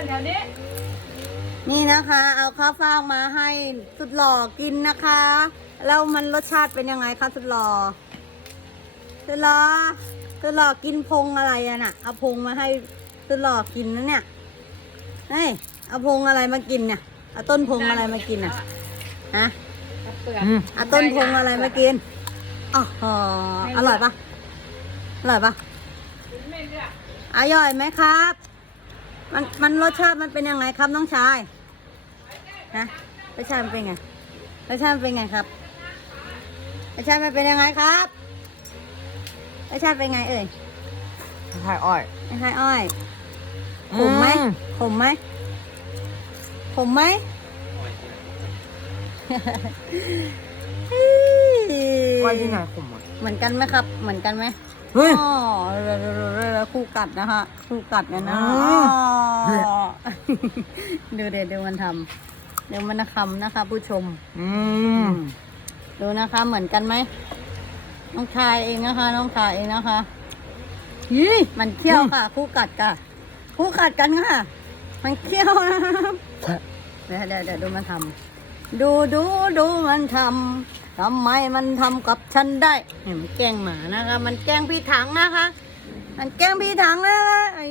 นแถวนี้นี่นะคะ เอาข้าวฟ่างมาให้สุดหล่อกินนะคะแล้วมันรสชาติเป็นยังไงคะสุดหล่อสุดหล่อสุดหล่อกินพงอะไรอะน่ะเอาพงมาให้สุดหล่อกินนะเนี่ยเฮ้ยเอาพงอะไรมากินเนี่ยเอาต้นพงอะไรมากินน่ะฮะกับเปลือกเอาต้นพงอะไรมากินอ๋ออร่อยปะอร่อยปะไม่เลือกอร่อยไหมครับ มันมันรสชาติมันเป็นยังไงครับน้องชายฮะรสชาติมันเป็นไงรสชาติมันเป็นไงครับรสชาติมันเป็นยังไงครับรสชาติเป็นไงเอ่ยไข่อ้อยคล้ายๆอ้อยขมไหมอืมขมไหมขมไหมอ้อยที่ไหนขมอะเหมือนกันไหมครับ เหมือนกันไหมเฮ้ยอ๋อ คู่กัดนะคะคู่กัดนะนะอืมอ๋อดูเดี๋ยวเดี๋ยวมันทำเดี๋ยวมันทำนะคะ ผู้ชม อืมดูนะคะเหมือนกันไหมน้องชายเองนะคะ น้องชายเองนะคะยี่มันเขี้ยวค่ะ คู่กัดกันคู่กัดกันค่ะ มันเขี้ยวนะคะเดี๋ยวเดี๋ยวเดี๋ยวดูมันทำดูดูดูมันทำทำไมมันทำกับฉันได้เห็นมันแกล้งหมานะคะ มันแกล้งพี่ถังนะคะมัน แกล้งพี่ถังนะคะไอ้